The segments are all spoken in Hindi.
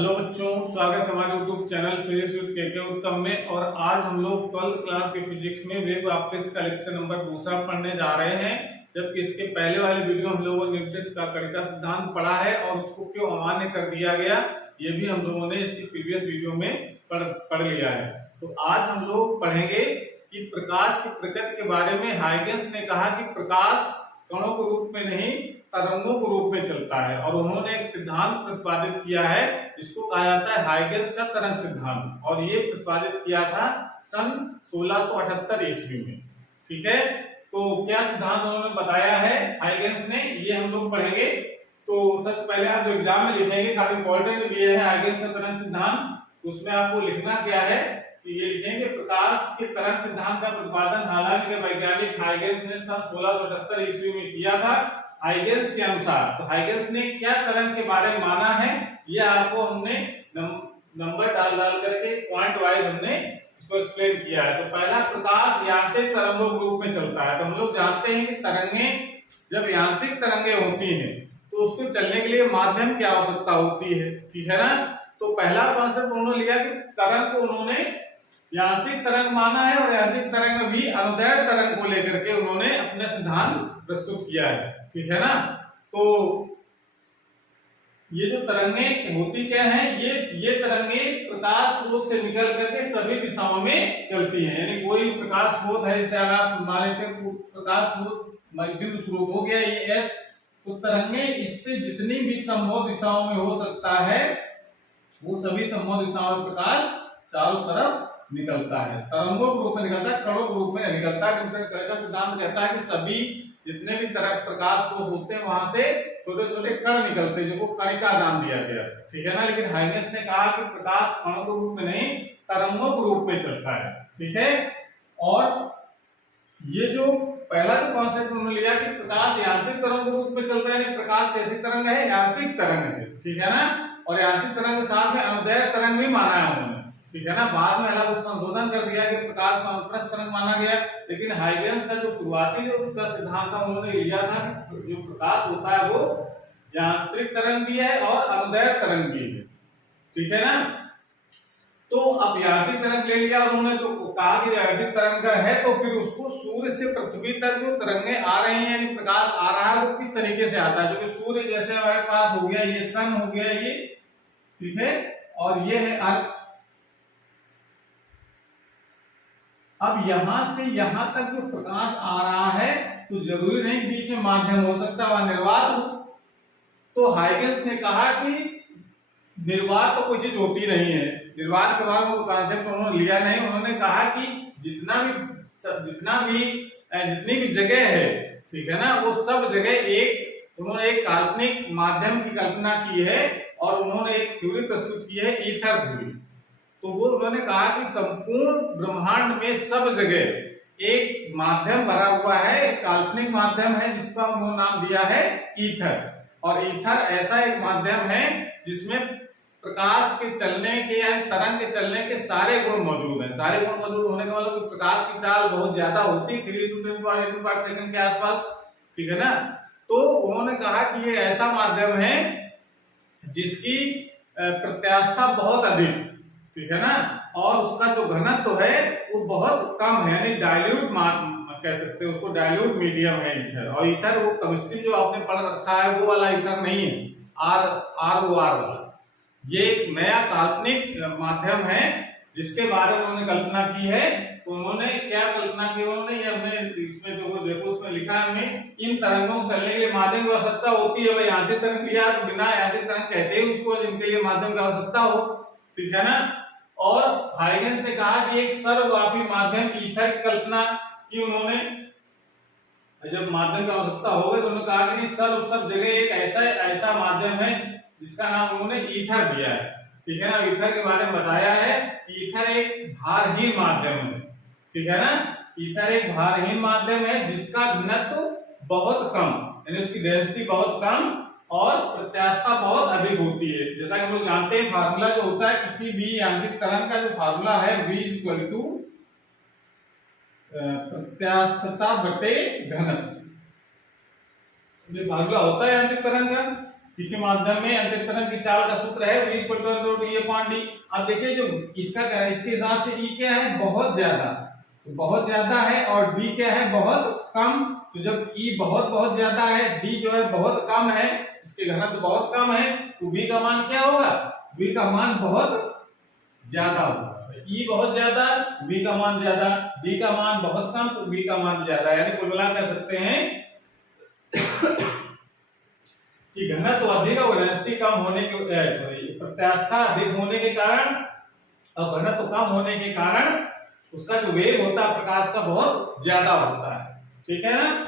हेलो बच्चों, स्वागत है हमारे यूट्यूब चैनल फिजिक्स विद के उत्तम में। और आज हम लोग 12th क्लास के फिजिक्स में वेव ऑप्टिक्स का लेक्चर नंबर 2 पढ़ने जा रहे हैं। जबकि इसके पहले वाले वीडियो हम लोगों ने न्यूटन का कणिका सिद्धांत पढ़ा है और उसको क्यों अमान्य कर दिया गया ये भी हम लोगों ने इसकी प्रीवियस वीडियो में पढ़ लिया है। तो आज हम लोग पढ़ेंगे कि प्रकाश की प्रकृति के बारे में। हाइगेंस ने कहा कि प्रकाश कणों के रूप में नहीं तरंगों के रूप में चलता है और उन्होंने एक सिद्धांत प्रतिपादित किया है जिसको कहा जाता है हाइगेंस का तरंग सिद्धांत। और ये प्रतिपादित किया था सन 1678 ईस्वी में। ठीक है, तो क्या सिद्धांत उन्होंने बताया है हाइगेंस ने, ये हम लोग पढ़ेंगे। तो सबसे पहले आप जो एग्जाम में लिखेंगे, काफी इंपॉर्टेंट भी है हाइगेंस का तरंग सिद्धांत। उसमें आपको लिखना क्या है कि ये लिखेंगे प्रकाश के तरंग सिद्धांत का प्रतिपादन हालांकि के वैज्ञानिक हाइगेंस ने सन 1678 ईस्वी में किया था। हाइगेंस के अनुसार तो हाइगेंस ने क्या तरंग के बारे में माना है ये आपको हमने नंबर डाल करके पॉइंट वाइज हमने इसको एक्सप्लेन किया है। तो पहला, प्रकाश यांत्रिक तरंगों के रूप में चलता है। तो हम लोग जानते हैं कि तरंगे जब यांत्रिक तरंगे होती हैं तो उसको चलने के लिए माध्यम की आवश्यकता होती है। ठीक है ना। तो पहला कॉन्सेप्ट उन्होंने लिया कि तरंग को उन्होंने यांत्रिक तरंग माना है और यांत्रिक तरंग में भी अनुदैर्ध्य तरंग को लेकर के उन्होंने अपने सिद्धांत प्रस्तुत किया है। ठीक है ना। तो ये जो तरंगे होती क्या हैं, ये तरंगे प्रकाश स्रोत से निकल करके सभी दिशाओं में चलती हैं। यानी कोई प्रकाश स्रोत है, जैसे अगर आप मान लेते हैं प्रकाश स्रोत बिंदु स्रोत हो गया ये एस, तो तरंगे इससे जितनी भी संभव दिशाओं में हो सकता है वो सभी संभव दिशाओं में प्रकाश चारों तरफ निकलता है। तरंगों के रूप में निकलता है, कणों के रूप में निकलता है। न्यूटन का सिद्धांत कहता है कि सभी जितने भी तरह प्रकाश स्रोत होते हैं वहां से छोटे छोटे कण निकलते हैं, जिनको कणिका नाम दिया गया। ठीक है ना। लेकिन हाइगेंस ने कहा कि प्रकाश कणों के रूप में नहीं तरंगों के रूप में चलता है। ठीक है। और ये जो पहला जो कॉन्सेप्ट उन्होंने लिया कि प्रकाश यांत्रिक तरंग के रूप में चलता है, प्रकाश कैसी तरंग है, यांत्रिक तरंग है। ठीक है ना। और यांत्रिक तरंग के साथ में अनुदैर्ध्य तरंग भी माना है उन्होंने। ठीक है ना। बाद में अलग संशोधन कर दिया कि प्रकाश को अनुप्रस्थ तरंग माना गया। लेकिन हाइगेंस का जो शुरुआती जो उसका सिद्धांत था उन्होंने लिया था कि जो प्रकाश होता है वो यांत्रिक तरंग भी है और अनुदैर्ध्य तरंग भी है। ठीक है ना। तो अब यांत्रिक तरंग ले लिया और उन्होंने तो कहा कि यांत्रिक तरंग है तो फिर उसको सूर्य से पृथ्वी तक जो तरंगे आ रही हैं, यानी प्रकाश आ रहा है, वो किस तरीके से आता है। जो कि सूर्य जैसे हमारे पास हो गया, ये सन हो गया ये, ठीक है, और ये है अर्थ। अब यहां से यहां तक जो प्रकाश आ रहा है तो जरूरी नहीं बीच में माध्यम हो सकता है निर्वात हो। तो हाइगेंस ने कहा कि निर्वात तो कोई चीज होती नहीं है। निर्वात के बारे में कॉन्सेप्ट उन्होंने लिया नहीं। उन्होंने कहा कि जितनी भी जगह है, ठीक है ना, वो सब जगह उन्होंने एक काल्पनिक माध्यम की कल्पना की है और उन्होंने एक थ्योरी प्रस्तुत की है, ईथर थ्योरी। तो वो उन्होंने कहा कि संपूर्ण ब्रह्मांड में सब जगह एक माध्यम भरा हुआ है, एक काल्पनिक माध्यम है जिसका उन्होंने नाम दिया है ईथर। और ईथर ऐसा एक माध्यम है जिसमें प्रकाश के चलने के यानी तरंग के चलने के सारे गुण मौजूद हैं। सारे गुण मौजूद होने का मतलब प्रकाश की चाल बहुत ज्यादा होती है, 3 × 10⁻⁸ के आसपास। ठीक है ना। तो उन्होंने कहा कि ये ऐसा माध्यम है जिसकी प्रत्यास्थता बहुत अधिक, ठीक है ना, और उसका जो घनत्व है वो बहुत कम है, यानी डाइल्यूट कह सकते हैं उसको, डाइल्यूट मीडियम है ईथर। और ईथर वो केमिस्ट्री जो आपने पढ़ रखा है वो वाला ईथर नहीं है, ROR वाला। ये एक नया काल्पनिक माध्यम है जिसके बारे में उन्होंने कल्पना की है। तो उन्होंने क्या कल्पना की, उन्होंने ये हमने इसमें देखो उसमें लिखा है, हमें इन तरंगों को चलने के लिए माध्यम की आवश्यकता होती है। भाई यांत्रिक तरंग दिया तो बिना यांत्रिक तरंग कहते ही उसको जिनके लिए माध्यम की आवश्यकता हो। ठीक है ना। और हाइगेंस ने कहा कि एक सर्वव्यापी माध्यम ईथर की कल्पना की उन्होंने। जब माध्यम की आवश्यकता हो गई तो उन्होंने कहा कि सब जगह एक ऐसा माध्यम है जिसका नाम उन्होंने ईथर दिया है। ठीक है ना। ईथर के बारे में बताया है कि ईथर एक भारहीन माध्यम है। ठीक है ना। ईथर एक भारहीन माध्यम है जिसका घनत्व बहुत कम, यानी उसकी डेंसिटी बहुत कम और प्रत्यास्थता बहुत अधिक होती है। जैसा कि हम लोग जानते हैं फार्मूला जो होता है किसी भी यांत्रिक तरंग का, जो फार्मूला है V = प्रत्यास्थता बटे घनत्व, ये फार्मूला होता है यांत्रिक तरंग का। किसी माध्यम में अंतिम तरंग की चाल का सूत्र है v = e अपॉन d। अब देखिए जो इसका क्या है, इसके हिसाब से e क्या है, बहुत ज्यादा, तो बहुत ज्यादा है, और d क्या है, बहुत कम। तो जब e बहुत बहुत ज्यादा है, d जो है बहुत कम है, इसके घनत्व तो बहुत कम है, तो v का मान क्या होगा, v का मान बहुत ज्यादा होगा। e बहुत ज्यादा, v का मान ज्यादा, d का मान बहुत कम, तो v का मान ज्यादा। यानी कुल मिला कह सकते हैं कि घनत्व अधिक और वेलोसिटी कम होने के प्रत्यास्थता अधिक होने के कारण और घनत्व कम होने के कारण उसका जो वेग होता है प्रकाश का बहुत ज्यादा होता है। ठीक है ना।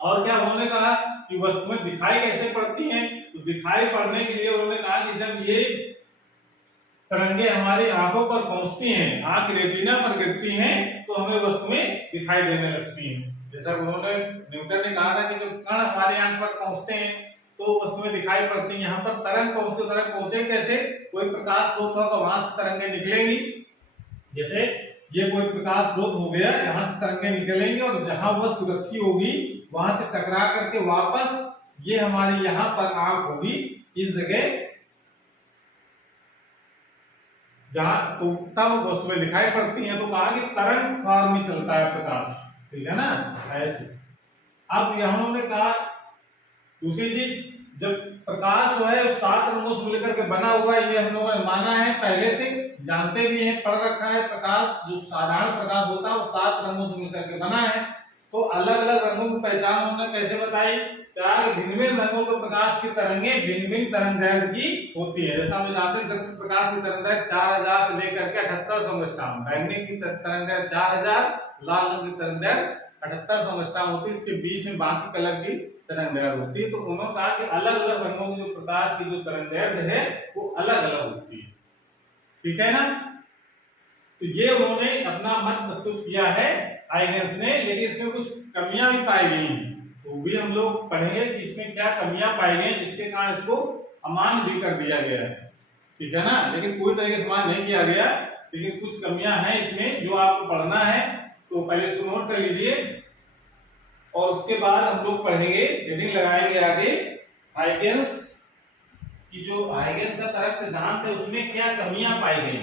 और क्या उन्होंने कहा कि वस्तुएं दिखाई कैसे पड़ती हैं, तो दिखाई पड़ने के लिए उन्होंने कहा कि जब ये तरंगे हमारी आंखों पर पहुंचती हैं, आंख रेटिना पर गिरती हैं, तो हमें वस्तुएं दिखाई देने लगती हैं। जैसा उन्होंने न्यूटन ने कहा था कि जब कण हमारी आंख पर पहुंचते हैं तो वस्तुएं दिखाई पड़ती हैं। यहाँ पर तरंग पहुंचते, तरंग पहुंचे कैसे, कोई प्रकाश स्रोत होगा, वहां से तरंगे निकलेंगी। जैसे ये कोई प्रकाश स्रोत हो गया, यहाँ से तरंगे निकलेंगी और जहां वस्तु रखी होगी वहां से टकरा करके वापस ये हमारी यहाँ पर आंख होगी, इस जगह जहां, तो तब वस्तुएं दिखाई पड़ती हैं। तो कहा कि तरंग फॉर्म में चलता है प्रकाश। ठीक है ना, ऐसे। अब यहाँ उन्होंने कहा दूसरी चीज, जब प्रकाश जो है 7 रंगों से मिलकर के बना हुआ है, ये हम लोगों ने माना है, पहले से जानते भी हैं, पढ़ रखा है। प्रकाश जो साधारण प्रकाश होता है वो 7 रंगों से मिलकर के बना है। तो अलग अलग रंगों की पहचान उन्होंने कैसे बताई, क्या भिन्न भिन्न रंगों के प्रकाश की तरंगे भिन्न भिन्न तरंगदैर्घ्य की होती है। जैसा हम जानते हैं दृश्य प्रकाश की तरंगदैर्घ्य 4000 से लेकर के 7800 एंगस्ट्रॉम, बैंगनी की तरंगदैर्घ्य 4000, लाल रंग की तरंगदैर्घ्य 7800 एंगस्ट्रॉम होती है। इसके बीच में बाकी कलर की तरंगदैर्घ्य होती है। तो उन्होंने कहा कि अलग अलग रंगों की जो प्रकाश की जो तरंगदैर्घ्य है वो अलग अलग होती है। ठीक है ना। तो ये उन्होंने अपना मत प्रस्तुत किया है हाइगेंस ने, लेकिन इसमें कुछ कमियां भी पाई गई हैं, तो भी हम लोग पढ़ेंगे कि इसमें क्या कमियां पाई गई जिसके कारण इसको अमान्य भी कर दिया गया है। ठीक है ना, लेकिन पूरी तरीके से अमान्य नहीं किया गया, लेकिन कुछ कमियां हैं इसमें जो आपको पढ़ना है। तो पहले इसको नोट कर लीजिए और उसके बाद हम लोग पढ़ेंगे, हेडिंग लगाएंगे आगे, हाइगेंस की जो हाइगेंस का तरंग सिद्धांत है उसमें क्या कमियां पाई गई।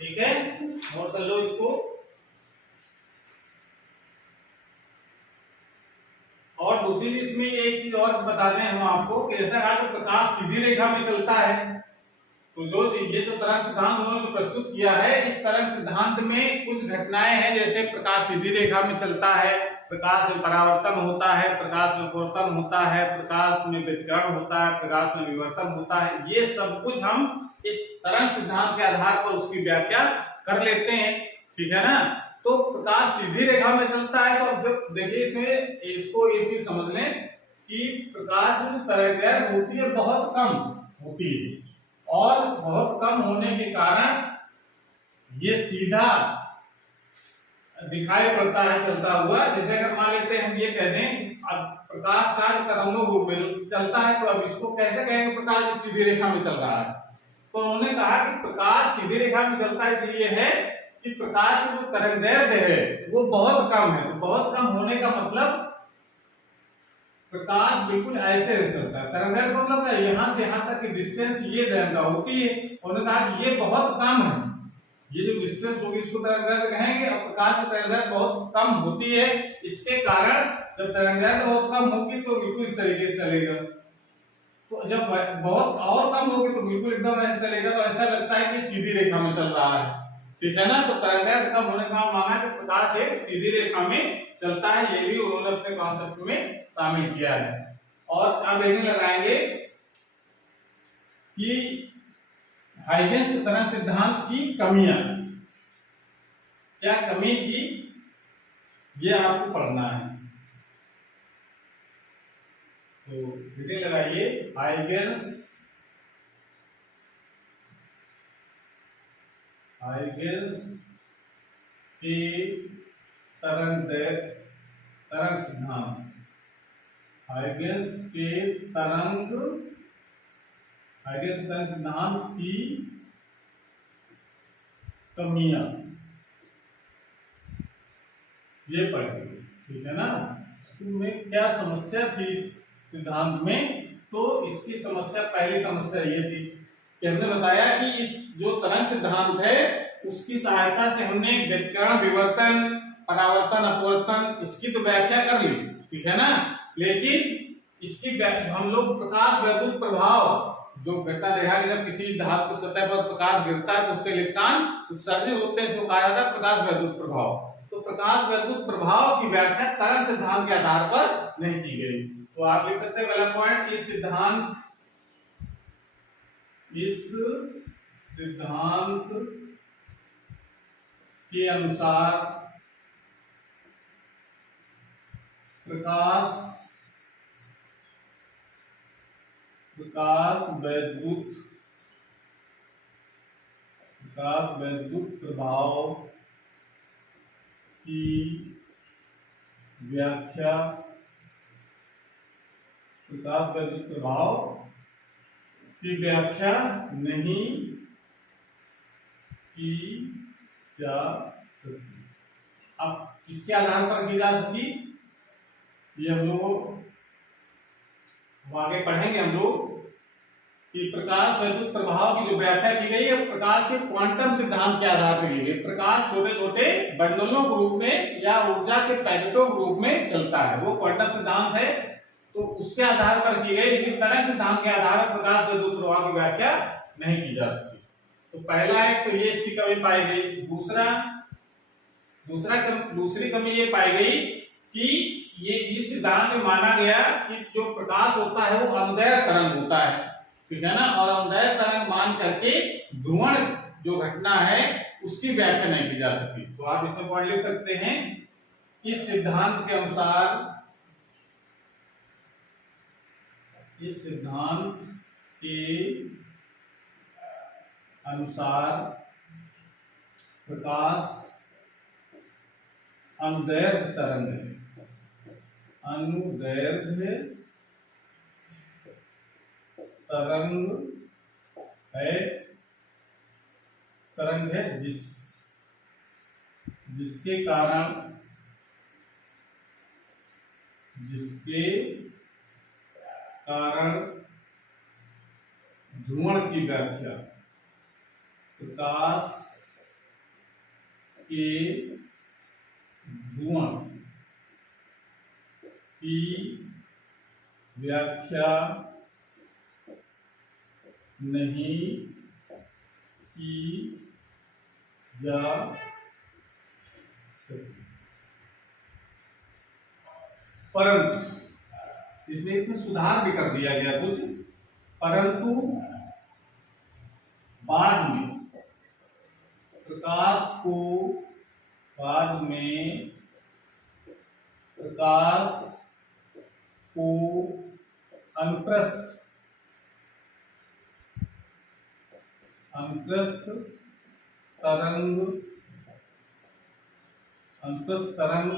ठीक है, नोट कर लो इसको। और दूसरी चीज इसमें एक चीज और बताते हैं हम आपको कि जैसा कहा कि प्रकाश सीधी रेखा में चलता है, तो जो ये जो तरंग सिद्धांत उन्होंने जो प्रस्तुत किया है, इस तरंग सिद्धांत में कुछ घटनाएं हैं, जैसे प्रकाश सीधी रेखा में चलता है, प्रकाश में परावर्तन होता है, प्रकाश में अपवर्तन होता है, प्रकाश में व्यतिकरण होता है, प्रकाश में विवर्तन होता है। ये सब कुछ हम इस तरंग सिद्धांत के आधार पर उसकी व्याख्या कर लेते हैं। ठीक है ना। तो प्रकाश सीधी रेखा में चलता है, तो अब जब देखिए इसमें इसको ये चीज समझ लें कि प्रकाश में जो तरंगदैर्घ्य होती है बहुत कम होती है, और बहुत कम होने के कारण ये सीधा दिखाई पड़ता है चलता हुआ। जैसे अगर मान लेते हैं हम ये कह दें, अब प्रकाश का तरंगों रूप में चलता है, तो अब इसको कैसे कहेंगे प्रकाश एक सीधी रेखा में चल रहा है। तो उन्होंने कहा कि प्रकाश सीधी रेखा में चलता है इसलिए है कि प्रकाश की जो तरंगदैर्घ्य है वो बहुत कम है। तो बहुत कम होने का मतलब प्रकाश बिल्कुल ऐसे चलता है। तरंगदैर्घ्य मतलब क्या, यहाँ से यहाँ तक की डिस्टेंस ये लैम्डा होती है। उन्होंने कहा कि ये बहुत कम है, ये जो डिस्टेंस होगी इसको तरंगदैर्घ्य कहेंगे। और प्रकाश की तरंगदैर्घ्य बहुत कम होती है, इसके कारण जब तरंगदैर्घ्य बहुत कम होगी तो बिल्कुल इस तरीके से चलेगा। तो जब बहुत और कम होगी तो बिल्कुल एकदम ऐसे चलेगा, तो ऐसा लगता है कि सीधी रेखा में चल रहा है। ठीक है ना। तो तरंगदैर्घ्य कम होने का माना कि प्रकाश एक सीधी रेखा में चलता है, ये भी उन्होंने अपने कॉन्सेप्ट में शामिल किया है। और अब हेडिंग लगाएंगे कि हाइगेंस तरंग सिद्धांत की कमियां, क्या कमी थी ये आपको पढ़ना है। तो हेडिंग लगाइए, हाइगेंस के तरंग सिद्धांत, हाइगेंस के तरंग सिद्धांत की कमियां, ये पढ़ेंगे। ठीक है ना। स्कूल में क्या समस्या थी इस सिद्धांत में, तो इसकी समस्या, पहली समस्या ये थी कि हमने बताया कि इस जो तरंग सिद्धांत है उसकी सहायता से हमने व्यतिकरण, विवर्तन, परावर्तन, अपवर्तन इसकी तो व्याख्या कर ली, ठीक है ना। लेकिन इसकी हम लोग प्रकाश वैद्युत प्रभाव जो घटना देखा कि जब किसी धातु की सतह पर प्रकाश गिरता है तो उससे इलेक्ट्रॉन उत्सर्जित होते हैं, इसको कहा जाता है प्रकाश वैद्युत प्रभाव। तो प्रकाश वैद्युत प्रभाव की व्याख्या तरंग सिद्धांत के आधार पर नहीं की गई। तो आप लिख सकते हैं पहला पॉइंट, इस सिद्धांत के अनुसार प्रकाश वैद्युत प्रभाव की व्याख्या नहीं की जा सकती। अब किसके आधार पर की जा सकती, ये हम लोग आगे पढ़ेंगे हम लोग कि प्रकाश वैद्युत प्रभाव की जो व्याख्या की गई है प्रकाश के क्वांटम सिद्धांत के आधार पर की गई। प्रकाश छोटे छोटे बंडलों के रूप में या ऊर्जा के पैकेटों के रूप में चलता है, वो क्वांटम सिद्धांत है, तो उसके आधार पर की गई। लेकिन तरंग सिद्धांत के आधार पर प्रकाश वैद्युत प्रभाव की व्याख्या नहीं की जा सकती। तो पहला एक तो ये इसकी कमी पाई गई। दूसरी कमी ये पाई गई कि ये इस सिद्धांत में माना गया कि जो प्रकाश होता है वो अनुदैर्घ्य तरंग होता है, ठीक है ना, और अनुदैर्घ्य तरंग मान करके ध्रुवण जो घटना है उसकी व्याख्या नहीं की जा सकती। तो आप इसमें पॉइंट लिख सकते हैं, इस सिद्धांत के अनुसार प्रकाश अनुदैर्घ्य तरंग है जिसके कारण ध्रुवण की व्याख्या प्रकाश के ध्रुवण की व्याख्या नहीं की जा सकती। परंतु इसमें सुधार भी कर दिया गया कुछ, परंतु बाद में प्रकाश को अनुप्रस्थ तरंग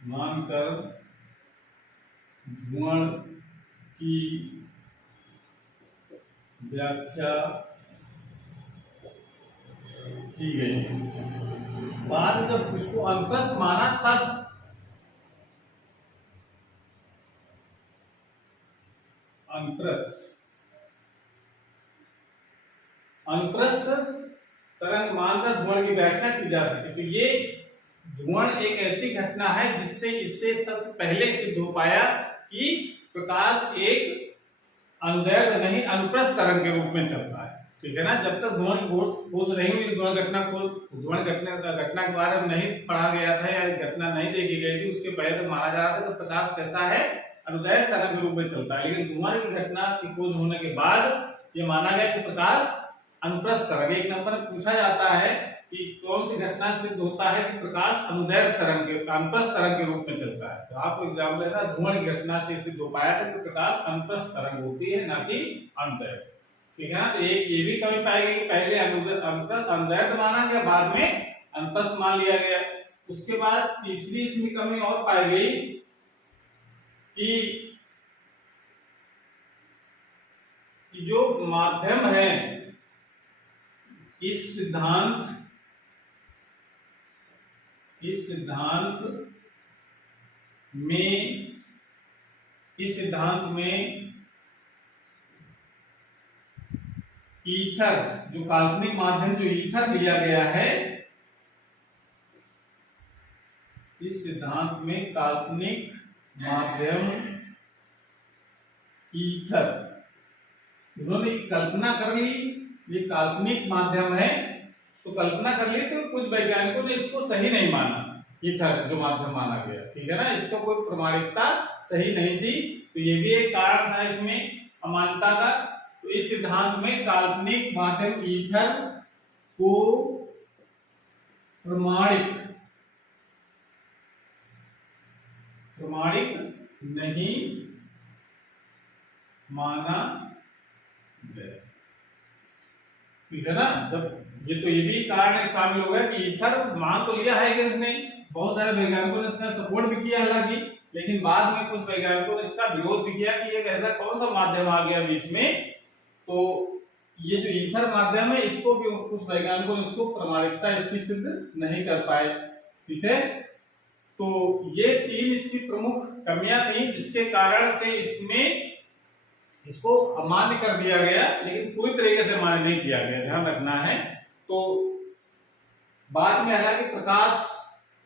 मानकर ध्रुवण की व्याख्या की गई। बाद जब इसको अनुप्रस्थ माना तब अनुप्रस्थ तरंग मानकर ध्रुवण की व्याख्या की जा सके। तो ये ध्रुवण एक ऐसी घटना है जिससे इससे सबसे पहले सिद्ध हो पाया कि प्रकाश एक अनुदैर्घ्य नहीं अनुप्रस्थ तरंग के रूप में चलता है, ठीक है ना। जब तक ध्रुवण खोज नहीं हुई, ध्रुवण घटना के बारे में नहीं पढ़ा गया था या घटना नहीं देखी गई थी, उसके पहले तो माना जा रहा था कि प्रकाश कैसा है, अनुदैर्घ्य तरंग के रूप में चलता है। लेकिन ध्रुवण की घटना की खोज होने के बाद ये माना गया कि प्रकाश अनुप्रस्थ तरंग। एक नंबर में पूछा जाता है कि कौन सी घटना सिद्ध होता है कि प्रकाश अनुदैर्घ्य तरंग के अनुप्रस्थ तरंग के रूप में चलता है। तो आपको एग्जाम्पल देता है, ध्रुवण की घटना से सिद्ध हो पाया था कि प्रकाश अनुप्रस्थ तरंग होती है, ना कि अनुदैर्घ्य, ठीक है ना। तो एक ये भी कमी पाई गई कि पहले अनुदैर्घ्य माना गया, बाद में अनुप्रस्थ मान लिया गया। उसके बाद तीसरी इसमें कमी और पाई गई कि जो माध्यम है इस सिद्धांत इस सिद्धांत में ईथर, जो काल्पनिक माध्यम जो ईथर लिया गया है, इस सिद्धांत में काल्पनिक माध्यम ईथर, उन्होंने कल्पना कर ली, ये काल्पनिक माध्यम है, तो कल्पना कर ली, तो कुछ वैज्ञानिकों ने इसको सही नहीं माना, ईथर जो माध्यम माना गया, ठीक है ना, इसका कोई प्रमाणिकता सही नहीं थी, तो ये भी एक कारण था इसमें अमान्यता का। तो इस सिद्धांत में काल्पनिक माध्यम ईथर को प्रमाणिक नहीं माना गया, ठीक है ना। जब ये भी कारण एक शामिल हो गया कि ईथर मान तो लिया है कि इसने, बहुत सारे वैज्ञानिकों ने इसका सपोर्ट भी किया हालांकि, लेकिन बाद में कुछ वैज्ञानिकों ने इसका विरोध भी किया कि एक ऐसा कौन सा माध्यम आ गया बीच में, तो ये जो ईथर माध्यम है इसको भी कुछ वैज्ञानिकों ने इसको प्रमाणिकता इसकी सिद्ध नहीं कर पाए, ठीक है। तो ये 3 इसकी प्रमुख कमियां थी जिसके कारण से इसको अमान्य कर दिया गया, लेकिन पूरी तरीके से मान्य नहीं किया गया, ध्यान रखना है। तो बाद में हालांकि प्रकाश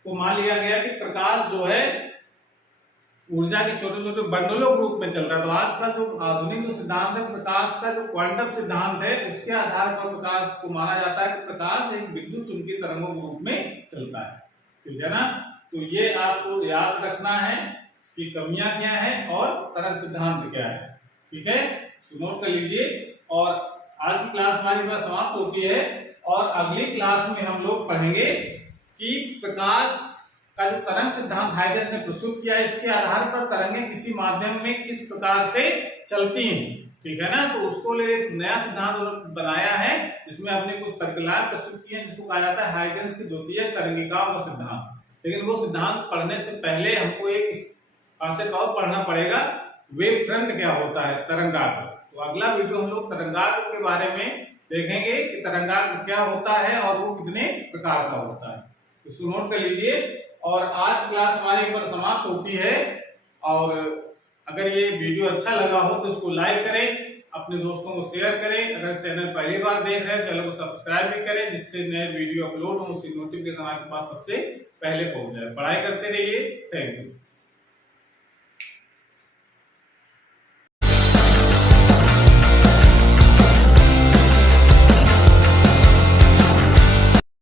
को मान लिया गया कि प्रकाश जो है ऊर्जा के छोटे छोटे बंडलों के रूप में चलता है। तो आज का जो आधुनिक जो सिद्धांत है प्रकाश का, जो क्वांटम सिद्धांत है, उसके आधार पर प्रकाश को माना जाता है कि प्रकाश एक विद्युत चुंबकीय तरंगों के रूप में चलता है, ठीक है ना। तो ये आपको याद रखना है, इसकी कमियां क्या है और तरंग सिद्धांत क्या है, ठीक है, नोट कर लीजिए। और आज की क्लास हमारी बात समाप्त होती है, और अगली क्लास में हम लोग पढ़ेंगे कि प्रकाश का जो तरंग सिद्धांत हाइगन्स ने प्रस्तुत किया है, इसके आधार पर तरंगें किसी माध्यम में किस प्रकार से चलती हैं, ठीक है ना। तो उसको ले एक नया सिद्धांत बनाया है, जिसमें अपने कुछ परिकल्पनाएं प्रस्तुत की हैं, जिसको कहा जाता है हाइगन्स की द्वितीय तरंगिकाओं का सिद्धांत। लेकिन वो सिद्धांत पढ़ने से पहले हमको एक कॉन्सेप्ट और पढ़ना पड़ेगा, वेव फ्रंट क्या होता है, तरंगाग्र। तो अगला वीडियो हम लोग तरंगाग्र के बारे में देखेंगे कि तरंगाग्र क्या होता है और वो कितने प्रकार का होता है, इसको नोट कर लीजिए। और आज क्लास हमारी पर समाप्त होती है, और अगर ये वीडियो अच्छा लगा हो तो इसको लाइक करें, अपने दोस्तों को शेयर करें, अगर चैनल पहली बार देख रहे हैं चैनल को सब्सक्राइब भी करें, जिससे नए वीडियो अपलोड हो उसकी नोटिफिकेशन आपके पास सबसे पहले पहुंच जाए। पढ़ाई करते रहिए, थैंक यू।